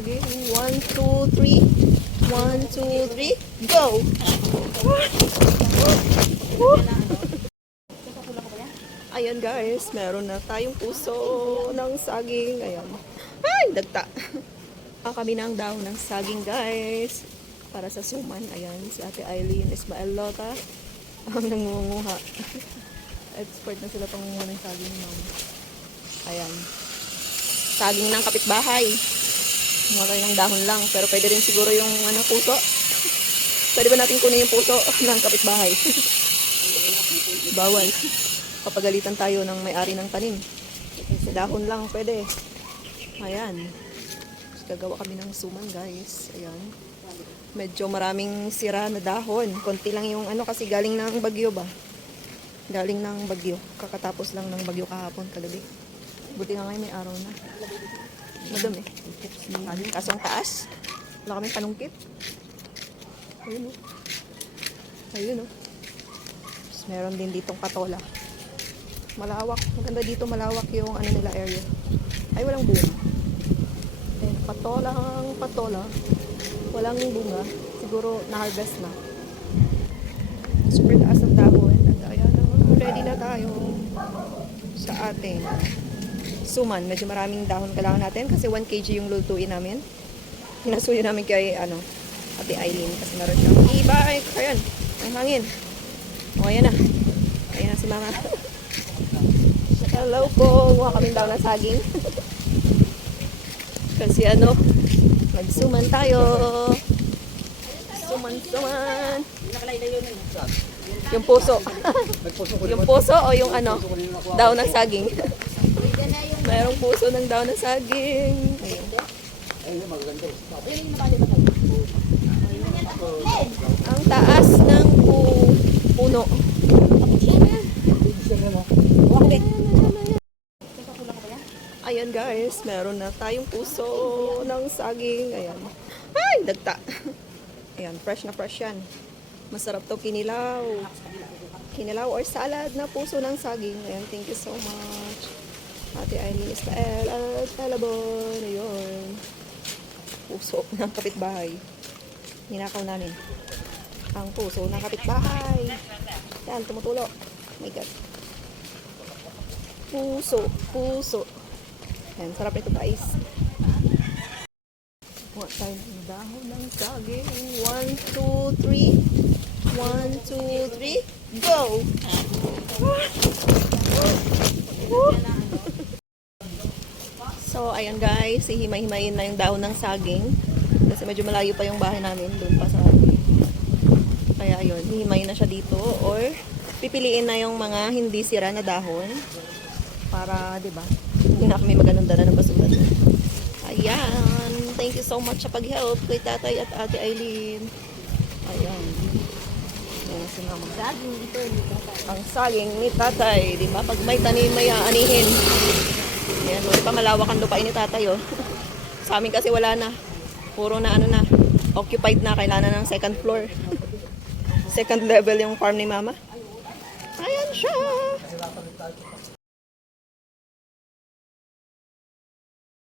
saging. 1, 2, 3. 1, 2, 3. Go! Ayan guys, meron na tayong puso ng saging. Ayan. Ay, dagta. Kami ng dahon ng saging guys. Para sa suman. Ayan, si Ate Eileen Ismael Lota ang nangunguha. Expert na sila pangunguha ng saging. Ayan. Saging ng kapitbahay. Mga tayo ng dahon lang. Pero pwede rin siguro yung puso. Pwede ba natin kunin yung puso ng kapitbahay? Bawal. Papagalitan tayo ng may-ari ng tanim. Sa dahon lang pwede. Ayan. Gagawa kami ng suman guys. Ayan. Medyo maraming sira na dahon. Konti lang yung kasi galing ng bagyo ba? Galing ng bagyo. Kakatapos lang ng bagyo kahapon kagabi. Buti nga ngayon may araw na. Madumi. Kaso ang taas. Wala kaming panungkit. Ayun o. Ayun o. Meron din ditong patola. Malawak. Maganda dito, malawak yung nila area. Ay, walang bunga. Ayan, patola. Walang bunga. Siguro na-harvest na. Super taas ng dahon. At ayan, ready na tayo sa ating suman. Medyo maraming dahon kailangan natin kasi 1 kg yung lutuin namin. Pinasuyo namin kay Ate Eileen kasi meron siyang e-bike. Ayan, ang hangin. O, ayan na. Ayan na si Mama. Hello po. Mukha kaming daw ng saging. Kasi nagsuman tayo. Suman. Yung puso. Yung puso o yung daw ng saging. Mayroong puso ng daw ng saging. Ayun. Ang taas ng puno. Ayan guys, meron na tayong puso ng saging. Ayan. Ay, dagta. Ayan, fresh na fresh yan. Masarap to kinilaw. Kinilaw or salad na puso ng saging. Ayan, thank you so much. Ate Eileen Ismael at Talabon. Ayun. Puso ng kapitbahay. Ninakaw namin. Ang puso ng kapitbahay. Yan, tumutulo. Oh my God. Puso. Yan, sarap nito guys. Kuha tayo ng dahon ng saging. 1, 2, 3. 1, 2, 3. Go! So, ayan guys. Hihimay-himayin na yung dahon ng saging. Kasi medyo malayo pa yung bahay namin. Doon pa sa kaya ayun, hihimayin na siya dito. Or, pipiliin na yung mga hindi sira na dahon. Para, di ba? Hindi na kami maganunda na ng basura. Ayan. Thank you so much sa pag-help kay Tatay at Ate Eileen. Ayan. Ayan si Mama. Saging dito. Ang saging ni Tatay. Di ba? Pag may tanim, may aanihin. Ayan. Hindi pa malawak ang lupain ni Tatay. Oh. Sa amin kasi wala na. Puro na occupied na. Kailangan ng second floor. Second level yung farm ni Mama. Ayan siya.